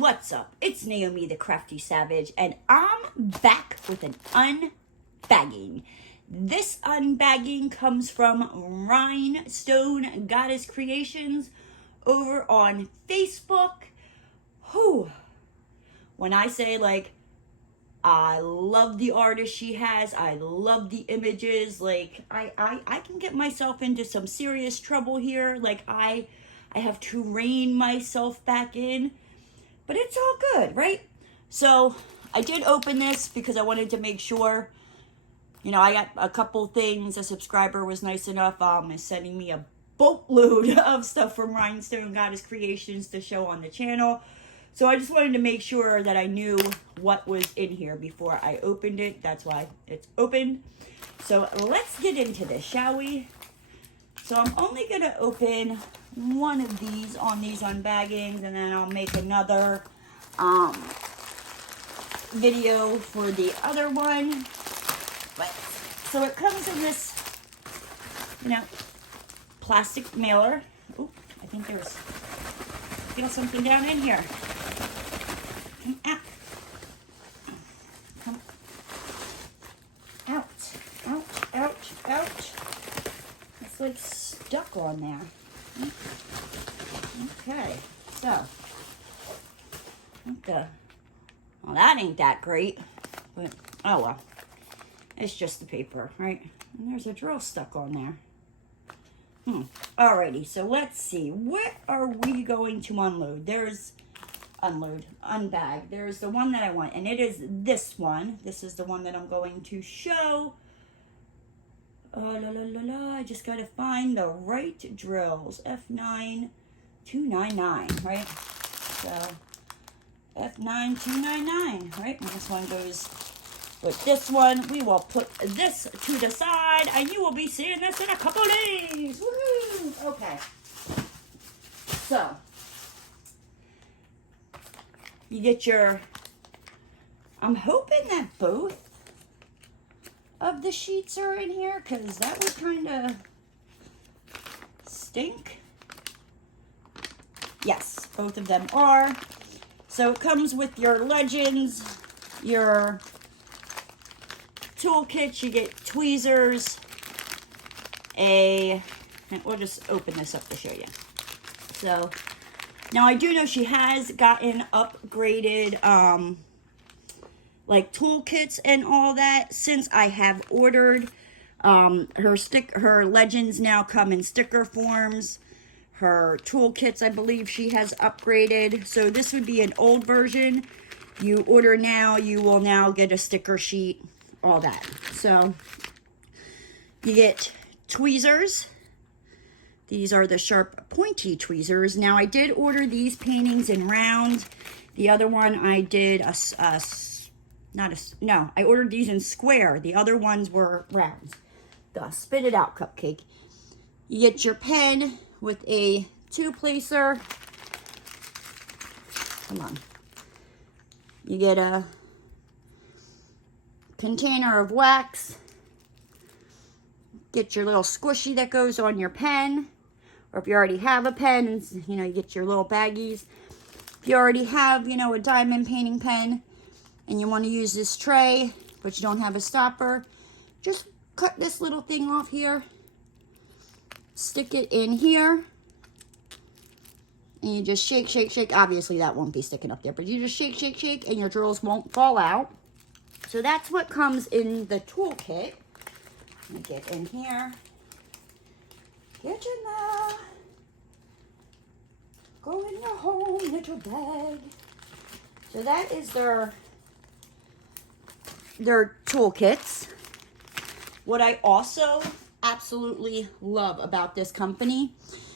what's up? It's Naomi the Crafty Savage, and I'm back with an unbagging. This unbagging comes from Rhinestone Goddess Creations over on Facebook. Whew. When I say, like, I love the artist she has, I love the images, like, I can get myself into some serious trouble here. Like, I have to rein myself back in, but it's all good, right? So I did open this because I wanted to make sure, you know, I got a couple things. A subscriber was nice enough, is sending me a boatload of stuff from Rhinestone Goddess Creations to show on the channel. So I just wanted to make sure that I knew what was in here before I opened it. That's why it's open. So let's get into this, shall we? So I'm only going to open one of these on these unbaggings, and then I'll make another video for the other one. But so it comes in this, you know, plastic mailer. Oh, I think I feel something down in here. Come out. Come out. Ouch, ouch, ouch. It's like stuck on there. Okay, so. Well, that ain't that great. But, oh well. It's just the paper, right? And there's a drill stuck on there. Alrighty, so let's see. What are we going to unload? Unbag. There's the one that I want, and it is this one. This is the one that I'm going to show. I just gotta find the right drills. F9299, right? So F9299, right? And this one goes with this one. We will put this to the side, and you will be seeing this in a couple days. Woohoo! Okay. So you get your, I'm hoping that both of the sheets are in here, because that would kind of stink. Yes, both of them are. So it comes with your legends, your toolkits, you get tweezers, and we'll just open this up to show you. So now I do know she has gotten upgraded like toolkits and all that since I have ordered. Her legends now come in sticker forms. Her toolkits, I believe she has upgraded. So this would be an old version. You order now, you will now get a sticker sheet, all that. So you get tweezers. These are the sharp pointy tweezers. Now I did order these paintings in round. The other one I did I ordered these in square. The other ones were rounds. The spit it out cupcake. You get your pen with a two-placer. Come on. You get a container of wax. Get your little squishy that goes on your pen. Or if you already have a pen, you know, you get your little baggies. If you already have, you know, a diamond painting pen and you want to use this tray, but you don't have a stopper, just cut this little thing off here. Stick it in here. And you just shake, shake, shake. Obviously, that won't be sticking up there, but you just shake, shake, shake, and your drills won't fall out. So that's what comes in the toolkit. Let me get in here. Get in there. Go in your home little bag. So that is their toolkits. What I also absolutely love about this company,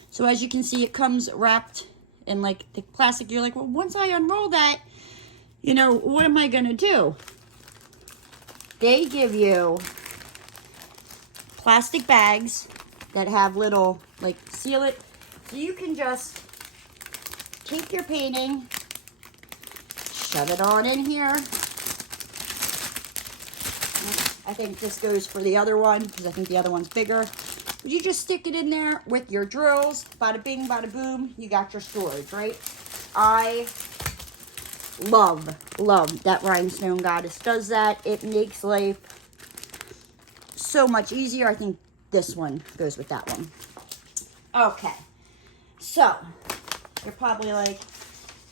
so as you can see, it comes wrapped in like the plastic. You're like, well, once I unroll that, you know, what am I gonna do? They give you plastic bags that have little, like, seal it. So you can just take your painting, shove it on in here. I think this goes for the other one because I think the other one's bigger. But you just stick it in there with your drills. Bada bing, bada boom. You got your storage, right? I love that Rhinestone Goddess does that. It makes life so much easier. I think this one goes with that one. Okay, so you're probably like,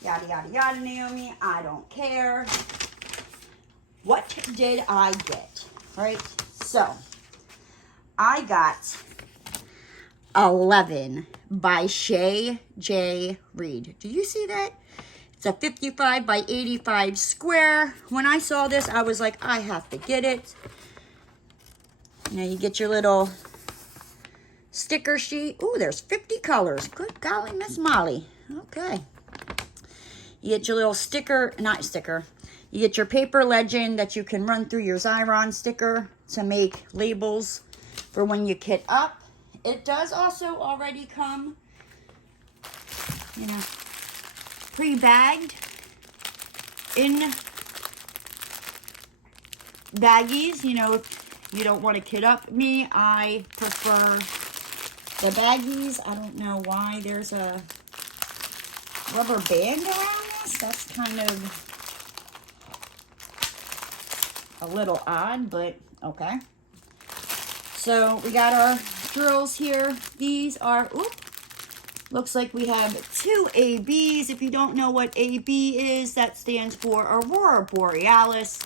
yada, yada, yada, Naomi. I don't care. What did I get? All right, so I got 11 by ShayJay-Reed. Do you see that? It's a 55 by 85 square. When I saw this, I was like, I have to get it. Now you get your little sticker sheet. Ooh, there's 50 colors. Good golly, Miss Molly. Okay. You get your little sticker, not sticker. You get your paper legend that you can run through your Xyron sticker to make labels for when you kit up. It does also already come, you know, pre-bagged in baggies. You know, if you don't want to kit up. Me, I prefer the baggies. I don't know why there's a rubber band around this. That's kind of a little odd, but okay. So we got our drills here. These are, looks like we have 2 ABs. If you don't know what AB is, that stands for Aurora Borealis.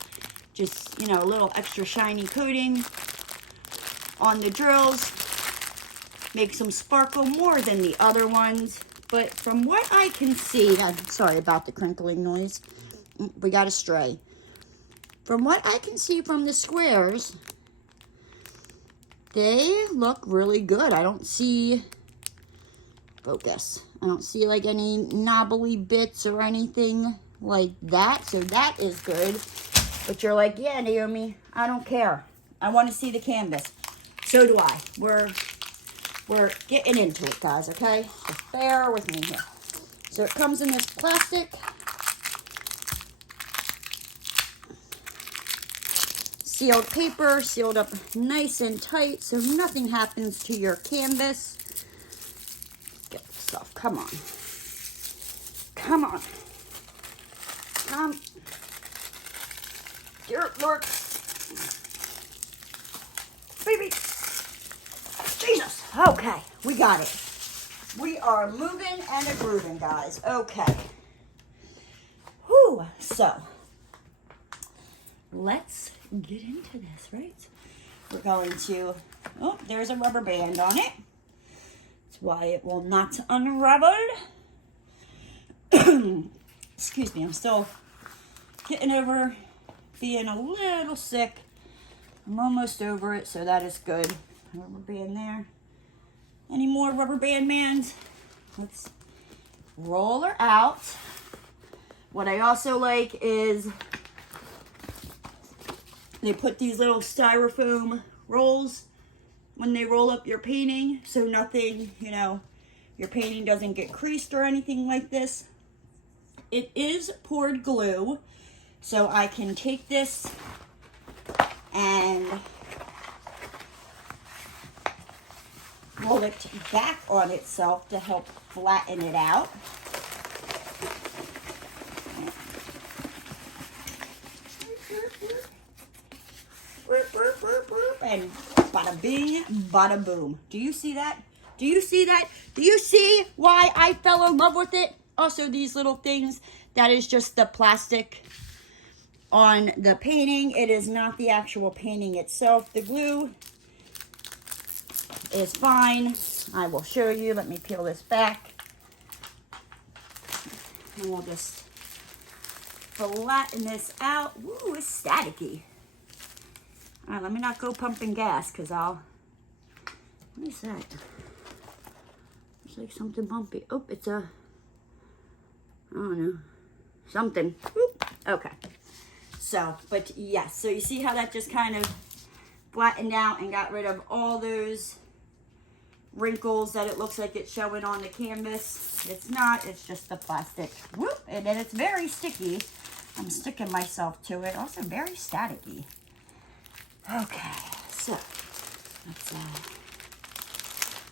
Just, you know, a little extra shiny coating on the drills. Makes them sparkle more than the other ones. But from what I can see, I'm sorry about the crinkling noise. We got a stray. From what I can see from the squares, they look really good. I don't see, focus, I don't see like any knobbly bits or anything like that. So that is good. But you're like, yeah, Naomi, I don't care. I want to see the canvas. So do I. We're getting into it, guys, okay? Just bear with me here. So it comes in this plastic. Sealed paper, sealed up nice and tight so nothing happens to your canvas. Get the stuff, come on. Come on. Dear Lord. Baby. Jesus. Okay, we got it. We are moving and a grooving, guys. Okay. Whew. So, let's get into this, right? We're going to, oh, there's a rubber band on it. That's why it will not unravel. Excuse me, I'm still getting over being a little sick. I'm almost over it, so that is good. Rubber band there. Any more rubber band mans? Let's roll her out. What I also like is they put these little styrofoam rolls when they roll up your painting, so nothing, you know, your painting doesn't get creased or anything like this. It is poured glue, so I can take this and roll it back on itself to help flatten it out. And bada bing, bada boom. Do you see that? Do you see that? Do you see why I fell in love with it? Also, these little things, that is just the plastic on the painting. It is not the actual painting itself. The glue is fine. I will show you. Let me peel this back. And we'll just flatten this out. Ooh, it's staticky. All right, let me not go pumping gas because I'll, what is that? It's like something bumpy. Oh, it's a, I don't know, something. Oop. Okay. So, but yes, so you see how that just kind of flattened out and got rid of all those wrinkles that it looks like it's showing on the canvas. It's not, it's just the plastic. Whoop, and then it's very sticky. I'm sticking myself to it. Also very staticky. Okay, so let's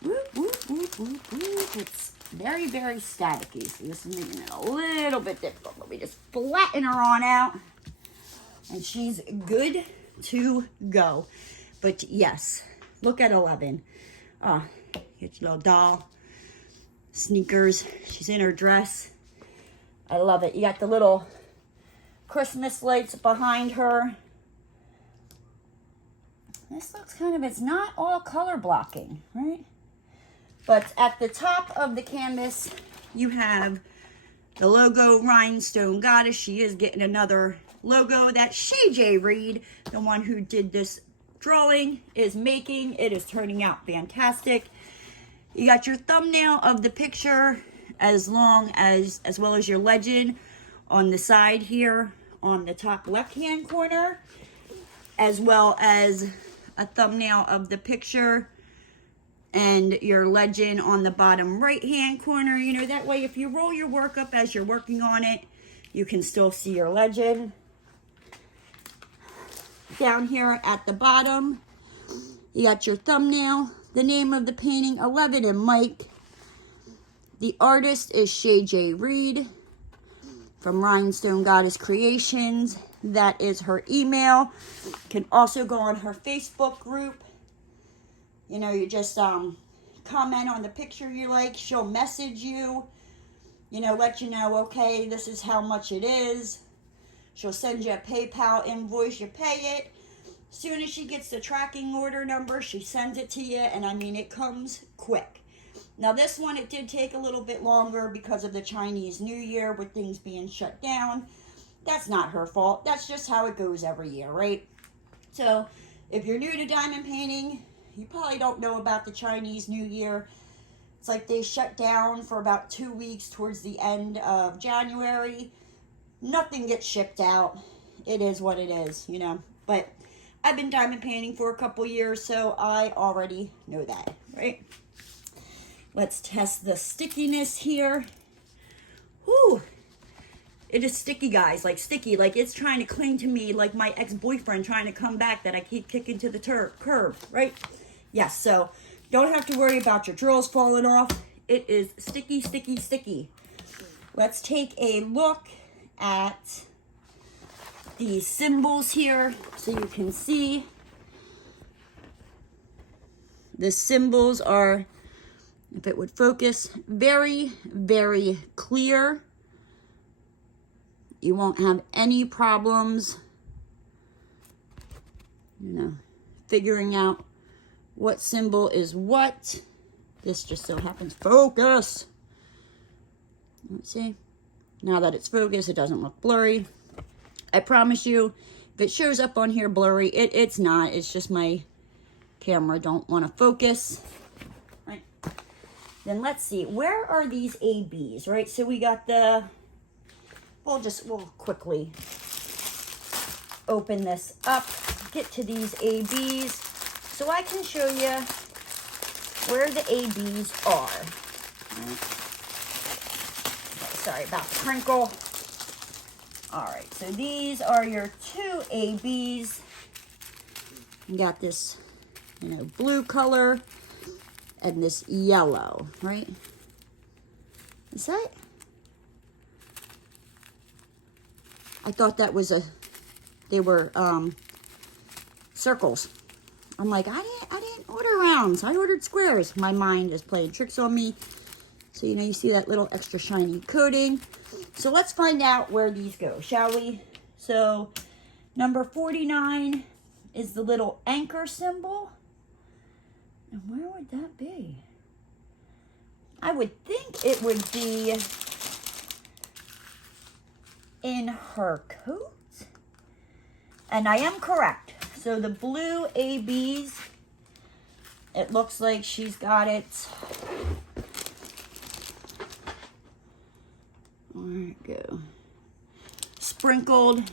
whoop, whoop, whoop, whoop, whoop. Let's very, very staticky. So this is making it a little bit difficult. But we just flatten her on out. And she's good to go. But yes, look at 11. Get your little doll. Sneakers. She's in her dress. I love it. You got the little Christmas lights behind her. This looks kind of, it's not all color blocking, right? But at the top of the canvas, you have the logo Rhinestone Goddess. She is getting another logo that ShayJay-Reed, the one who did this drawing, is making. It is turning out fantastic. You got your thumbnail of the picture as well as your legend on the side here on the top left-hand corner, as well as a thumbnail of the picture and your legend on the bottom right-hand corner. You know, that way if you roll your work up as you're working on it, you can still see your legend. Down here at the bottom, you got your thumbnail, the name of the painting, Eleven&Mike. The artist is ShayJay-Reed from Rhinestone Goddess Creations. That is her email. You can also go on her Facebook group. You know, you just comment on the picture you like. She'll message you, you know, let you know, okay, this is how much it is. She'll send you a PayPal invoice. You pay it. As soon as she gets the tracking order number, she sends it to you. And I mean, it comes quick. Now this one, it did take a little bit longer because of the Chinese New Year with things being shut down. That's not her fault. That's just how it goes every year, right? So if you're new to diamond painting, you probably don't know about the Chinese New Year. It's like they shut down for about 2 weeks towards the end of January. Nothing gets shipped out. It is what it is, you know. But I've been diamond painting for a couple years, so I already know that, right? Let's test the stickiness here. Whew. It is sticky, guys, like sticky. Like it's trying to cling to me like my ex-boyfriend trying to come back that I keep kicking to the curb, right? Yes, so don't have to worry about your drills falling off. It is sticky, sticky, sticky. Let's take a look at these symbols here so you can see. The symbols are, if it would focus, very, very clear. You won't have any problems, you know, figuring out what symbol is what. This just so happens. Focus. Let's see. Now that it's focused, it doesn't look blurry. I promise you, if it shows up on here blurry, it's not. It's just my camera don't want to focus. Right. Then let's see. Where are these ABs, right? So we got the... We'll quickly open this up, get to these ABs, so I can show you where the ABs are. Right. Sorry about the crinkle. All right, so these are your two ABs. You got this, you know, blue color and this yellow, right? Is that? I thought that was they were circles. I'm like, I didn't order rounds. I ordered squares. My mind is playing tricks on me. So, you know, you see that little extra shiny coating. So let's find out where these go, shall we? So number 49 is the little anchor symbol. And where would that be? I would think it would be in her coat. And I am correct. So the blue ABs, it looks like she's got it. Where'd it go? Sprinkled.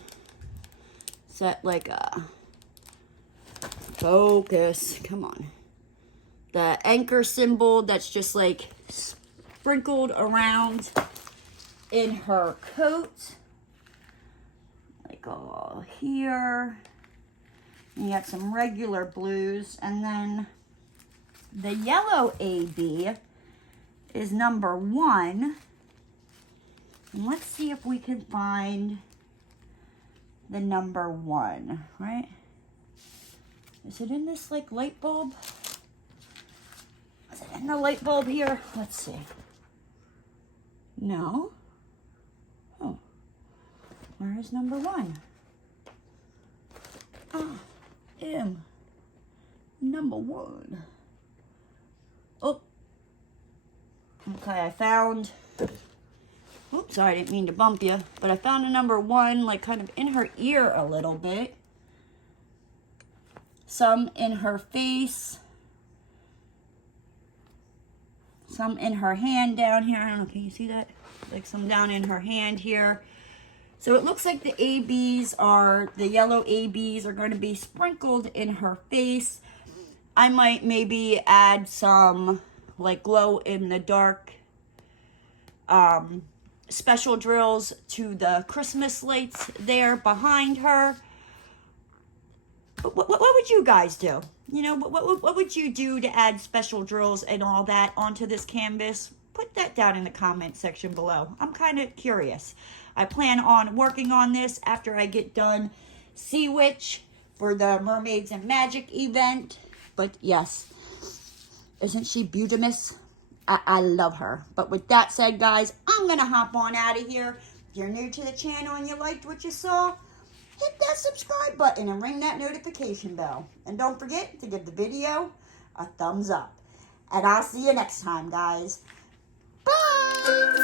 Set like a focus. Come on. The anchor symbol that's just like sprinkled around in her coat. Like all here. And you got some regular blues. And then the yellow AB is number 1. And let's see if we can find the number 1, right? Is it in this like light bulb? Is it in the light bulb here? Let's see. No. Oh. Where is number 1? Oh, number 1. Oh. Okay, I found, oops, sorry, I didn't mean to bump you, but I found a number 1, like kind of in her ear a little bit. Some in her face. Some in her hand down here. I don't know, can you see that? Like some down in her hand here. So it looks like the ABs are, the yellow ABs are going to be sprinkled in her face. I might maybe add some like glow in the dark special drills to the Christmas lights there behind her. What would you guys do? You know, what would you do to add special drills and all that onto this canvas? Put that down in the comment section below. I'm kind of curious. I plan on working on this after I get done Sea Witch for the Mermaids and Magic event. But yes, isn't she beautimous? I love her. But with that said, guys, I'm going to hop on out of here. If you're new to the channel and you liked what you saw, hit that subscribe button and ring that notification bell. And don't forget to give the video a thumbs up. And I'll see you next time, guys. Bye!